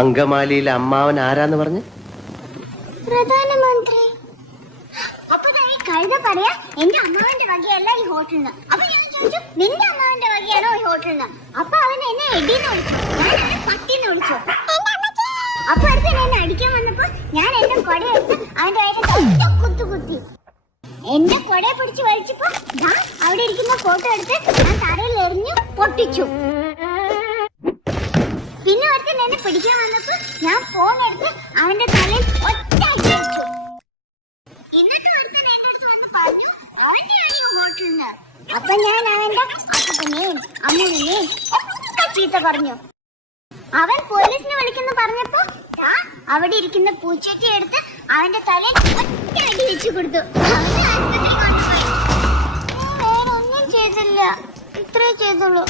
അങ്കമാലിയിലെ അമ്മാവൻ ആരാന്ന് പറഞ്ഞു? പ്രധാനമന്ത്രി. അപ്പൊ ഞാൻ ഈ കഴുത പറയാ എന്റെ അമ്മാവന്റെ വകയല്ല ഈ ഹോട്ടലിന്. അപ്പൊ ഞാൻ ചോദിച്ചു നിന്റെ അമ്മാവന്റെ വകയാണോ ഈ ഹോട്ടലിന്? അപ്പൊ അവൻ എന്നെ എടീന്ന് വിളിച്ചു, ഞാൻ അവനെ പട്ടിന്ന് വിളിച്ചു. അപ്പൊ അടുത്ത് എന്നെ അടിക്കാൻ വന്നപ്പോ ഞാൻ എന്റെ കൊടയെടുത്ത് അവന്റെ വയറ്റിൽ കുത്തി. എന്റെ കൊടയെ പിടിച്ച് വലിച്ചപ്പോ അവിടെ ഇരിക്കുന്ന ഫോട്ടോ എടുത്ത് ഞാൻ തറയിൽ എറിഞ്ഞു പൊട്ടിച്ചു. പിന്നെ ഒരുത്തൻ എന്നെ പിടിക്കാൻ വന്നപ്പോ ഞാൻ ഫോൺ എടുത്ത് അവന്റെ തലയിൽ ഒറ്റ അടിച്ചു. എന്നിട്ട് ഒരുത്തൻ എന്റെ അടുത്ത് വന്ന് പറഞ്ഞു അവന്റെയാണ് ഈ ഹോട്ടലിന്. അപ്പൊ ഞാൻ അവന്റെ അപ്പനെയും അമ്മനെയും ഒക്കെ ചീത്ത പറഞ്ഞു. അവൻ പോലീസിനെ വിളിക്കുന്ന പറഞ്ഞപ്പോ അവിടെ ഇരിക്കുന്ന പൂച്ചട്ടി എടുത്ത് അവന്റെ തലയിൽ ഒറ്റ അടി വെച്ചു കൊടുത്തു. അവനെ ആശുപത്രി കൊണ്ടുപോയി. വേറെ ഒന്നും ചെയ്തില്ല, ഇത്രേ ചെയ്തുള്ളൂ.